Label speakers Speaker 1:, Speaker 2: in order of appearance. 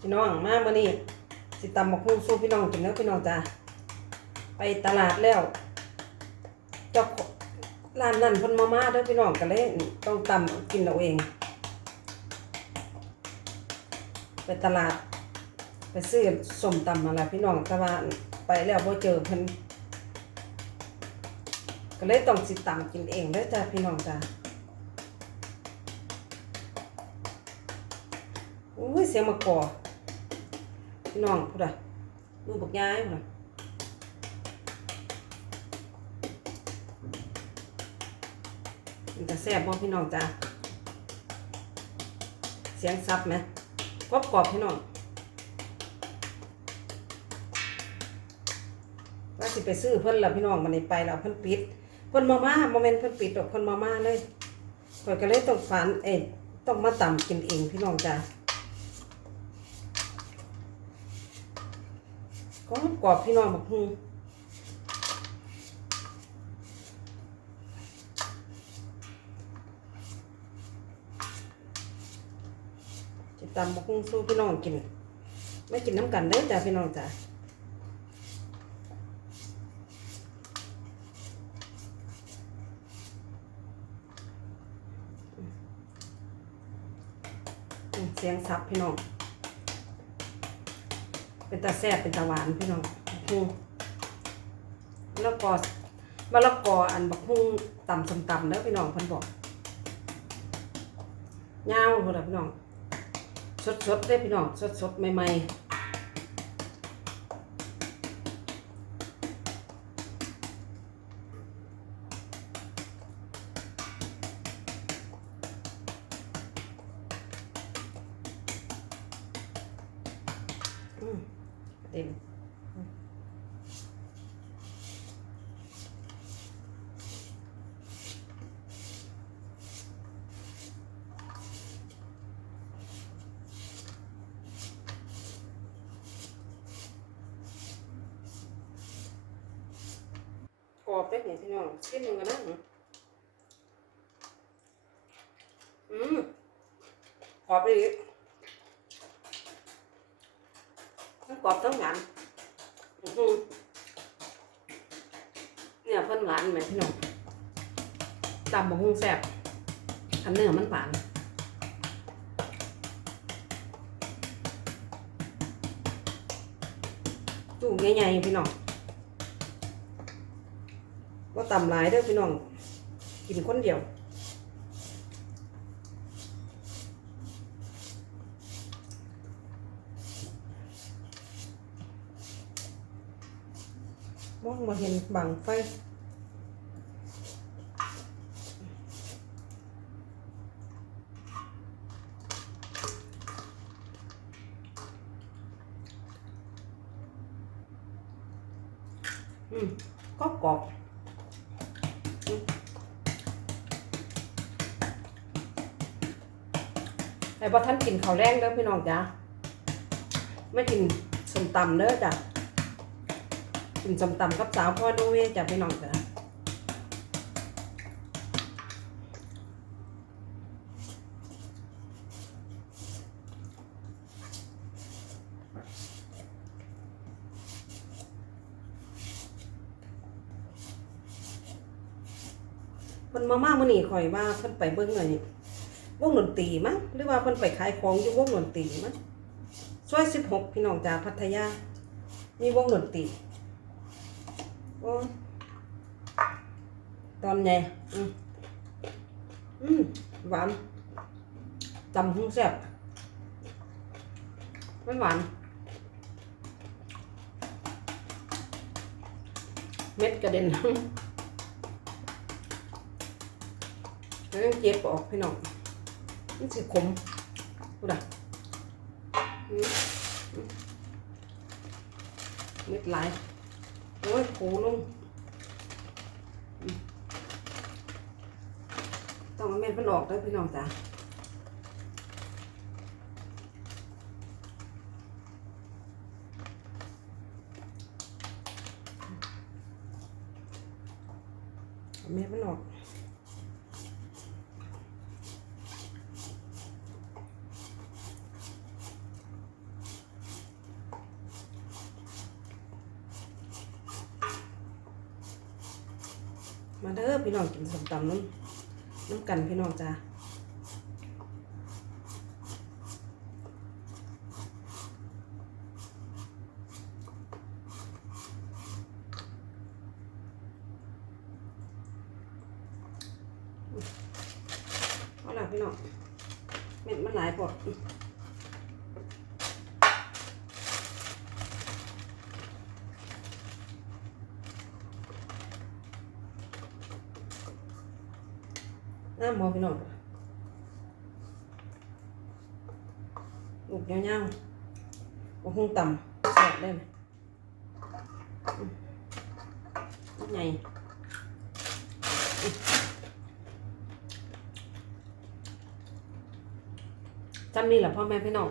Speaker 1: พี่น้องมาเมื่อนี้สิตำบักหุ่งสู้พี่น้องกินแล้วพี่น้องจ้าไปตลาดแล้วเจ้าร้านนั่นเพิ่นมามาด้อพี่น้องก็เลยต้องตำกินเอาเอง ไปตลาด ไปซื้อสมตำมาละพี่น้องแต่ว่าไปแล้วบ่เจอเพิ่นก็เลยต้องสิตำกินเองด้อจ้าพี่น้องจ้าอุ้ยเสียงมะกอ พี่น้องพูดอะดูบักย้ายพูดอะมันจะแซ่บบ่พี่น้องจ้าเสียงซับไหมกรอบกรอบพี่น้องว่าสิไปซื้อเพิ่นแล้วพี่น้องมันนี่ไปแล้วเพิ่นปิดเพิ่นมาม่าโมเมนต์เพิ่นปิดดอกเพิ่นมาม่าเลยข่อยก็เลยต้องฝันเอ้ต้องมาตำกินเองพี่น้องจ้ะ ก็กรอบพี่น้องบักฮูจะตำบักฮูสู้พี่น้องกิน ไม่กินน้ำกันเด้จ้ะพี่น้องจ้ะเสียงซับพี่น้อง เป็นตาแซ่บเป็นตาหวานพี่น้องอืมแล้วก็มะละกออันบักฮุ่งต่ำสมต่ำแล้วพี่น้องเพิ่นบอกยาวหมดแล้วพี่น้องสดๆได้พี่น้องสดๆใหม่ๆ เต็มกรอบได้เนี่ยพี่น้องชิมมึงกันนะอืมกรอบไปอีก ทั้งกรอบทั้งหวานเนี่ยเพิ่นหวานไหมพี่น้องตำบะฮุ่งแซ่บอันเนื้อมันหวานจู้ใหญ่ๆพี่น้องว่าตำหลายเด้อพี่น้องกินคนเดียว มองมาเห็นบังไฟก็กรอบแต่พอท่านกินข้าวแรงเด้อพี่น้องจ้าไม่กินสมตำเด้อจ้ะ กินสมตำกับสาวพ่อดูเวยจะพี่น้องจ้ะเพิ่นมามามื้อนี้ข่อยว่าเพิ่นไปเบิ่งไอ้วงดนตรีมั้งหรือว่าเพิ่นไปขายของอยู่วงดนตรีมั้งซอย16พี่น้องจ้าพัทยา มีวงดนตรี โอ้ยตอนไงอืมอืมหวานจำหุ้งแซ่บไม่หวาน เม็ดกระเด็นแล้วเจ็บออกพี่น้องมันสิขมกูด่ะเม็ดหลาย โอ้ยโขลงต้องเอาเม็ดมันออกด้วยพี่น้องจ้ะเม็ดมันออก มาเด้อพี่น้องกินส้มตำน้ำน้ำกันพี่น้องจ้าเอาล่ะพี่น้องเม็ดมันหลายปอด น้ำหมอพี่น้องลูกยาวๆโอ้คงต่ำแซ่บได้ไหมอืมใหญ่อืมจำนี่แหละพ่อแม่พี่น้อง